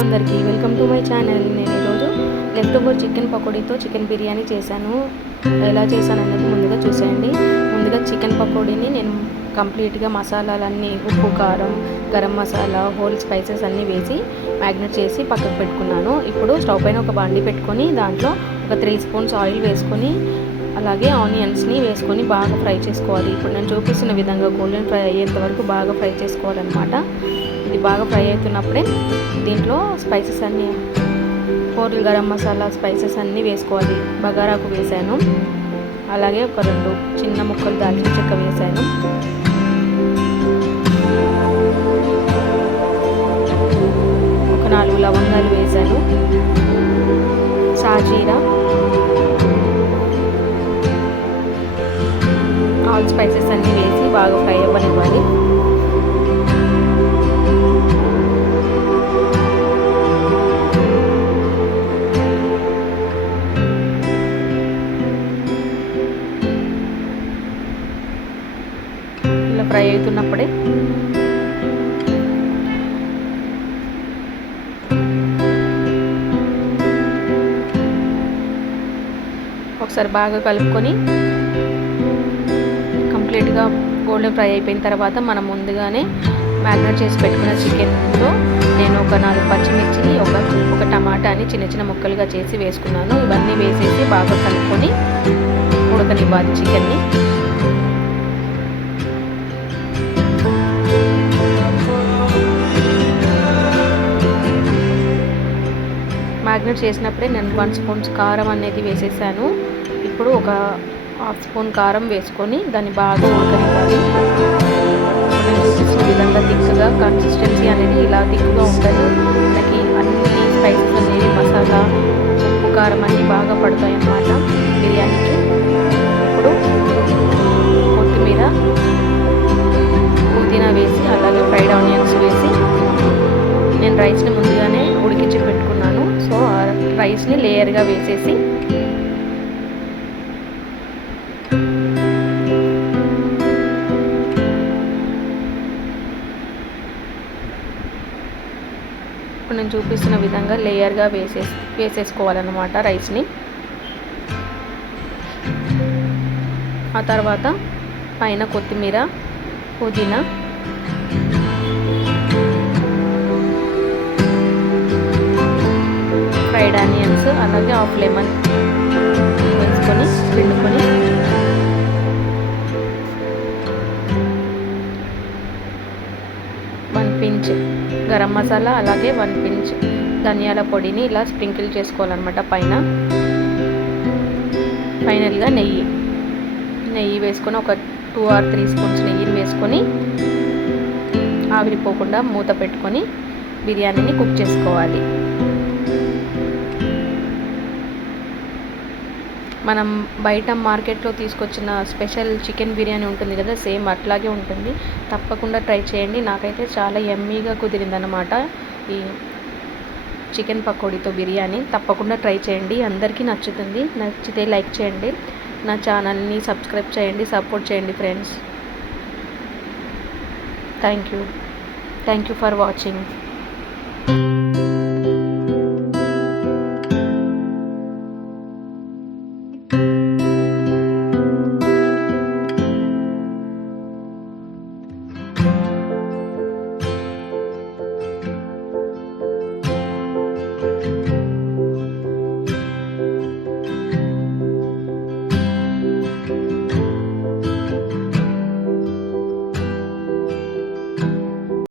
అందరికీ welcome to my channel. నేను ఈరోజు లెఫ్ట్ ఓవర్ చికెన్ పకోడీతో చికెన్ బిర్యానీ చేశాను. ఎలా చేశాను అన్నది ముందుగా చూసేయండి. ముందుగా చికెన్ పకోడీని నేను కంప్లీట్గా మసాలాలన్నీ ఉప్పు కారం గరం మసాలా హోల్ స్పైసెస్ అన్నీ వేసి మ్యాగ్నెట్ చేసి పక్కకు పెట్టుకున్నాను. ఇప్పుడు స్టవ్ పైన ఒక బండి పెట్టుకొని దాంట్లో ఒక త్రీ స్పూన్స్ ఆయిల్ వేసుకొని అలాగే ఆనియన్స్ని వేసుకొని బాగా ఫ్రై చేసుకోవాలి. ఇప్పుడు నేను చూపిస్తున్న విధంగా గోల్డెన్ ఫ్రై అయ్యేంత వరకు బాగా ఫ్రై చేసుకోవాలన్నమాట. ఇది బాగా ఫ్రై అవుతున్నప్పుడే దీంట్లో స్పైసెస్ అన్నీ హోటల్ గరం మసాలా స్పైసెస్ అన్నీ వేసుకోవాలి. బగారాకు వేసాను. అలాగే ఒక రెండు చిన్న ముక్కలు దాల్చిన చెక్క వేసాను. ఒక నాలుగు లవంగాలు వేసాను. సాజీరా. ఒకసారి బాగా కలుపుకొని కంప్లీట్గా గోల్డెన్ ఫ్రై అయిపోయిన తర్వాత మనం ముందుగానే మ్యారినేట్ చేసి పెట్టుకున్న చికెన్తో నేను ఒక నాలుగు పచ్చిమిర్చిని ఒక ఒక టమాటాని చిన్న చిన్న ముక్కలుగా చేసి వేసుకున్నాను. ఇవన్నీ వేసేసి బాగా కలుపుకొని ఉడకనివ్వాలి చికెన్ని. మ్యాగ్నెట్ చేసినప్పుడే నేను వన్ స్పూన్స్ కారం అనేది వేసేసాను. ఇప్పుడు ఒక హాఫ్ స్పూన్ కారం వేసుకొని దాన్ని బాగా ఉడకనివ్వాలి. నేను విధంగా థిక్గా కన్సిస్టెన్సీ అనేది ఇలా థిక్గా ఉంటుంది మనకి అన్ని స్పైసెస్ అనేవి మసాలా ఉప్పు కారం అన్నీ బాగా పడతాయి అన్నమాట బిర్యానీకి. ఇప్పుడు కొత్తిమీర పుదీనా వేసి అలాగే ఫ్రైడ్ ఆనియన్స్ వేసి నేను రైస్ని ముందుగానే ఉడికించి పెట్టుకున్నాను. సో రైస్ని లేయర్గా వేసేసి ఇప్పుడు నేను చూపిస్తున్న విధంగా లేయర్గా వేసే వేసేసుకోవాలన్నమాట రైస్ని. ఆ తర్వాత పైన కొత్తిమీర పుదీనా అలాగే హాఫ్ లెమన్ వేసుకొని పిండుకొని. వన్ పించ్ గరం మసాలా అలాగే వన్ పించ్ ధనియాల పొడిని ఇలా స్ప్రింకిల్ చేసుకోవాలన్నమాట పైన. ఫైనల్గా నెయ్యి. నెయ్యి వేసుకొని ఒక టూ ఆర్ త్రీ స్పూన్స్ నెయ్యిని వేసుకొని ఆవిరిపోకుండా మూత పెట్టుకొని బిర్యానీని కుక్ చేసుకోవాలి. మనం బయట మార్కెట్లో తీసుకొచ్చిన స్పెషల్ చికెన్ బిర్యానీ ఉంటుంది కదా సేమ్ అట్లాగే ఉంటుంది. తప్పకుండా ట్రై చేయండి. నాకైతే చాలా ఎమ్మీగా కుదిరిందనమాట ఈ చికెన్ పకోడీతో బిర్యానీ. తప్పకుండా ట్రై చేయండి. అందరికీ నచ్చుతుంది. నచ్చితే లైక్ చేయండి. నా ఛానల్ని సబ్స్క్రైబ్ చేయండి. సపోర్ట్ చేయండి friends. Thank you. Thank you for watching.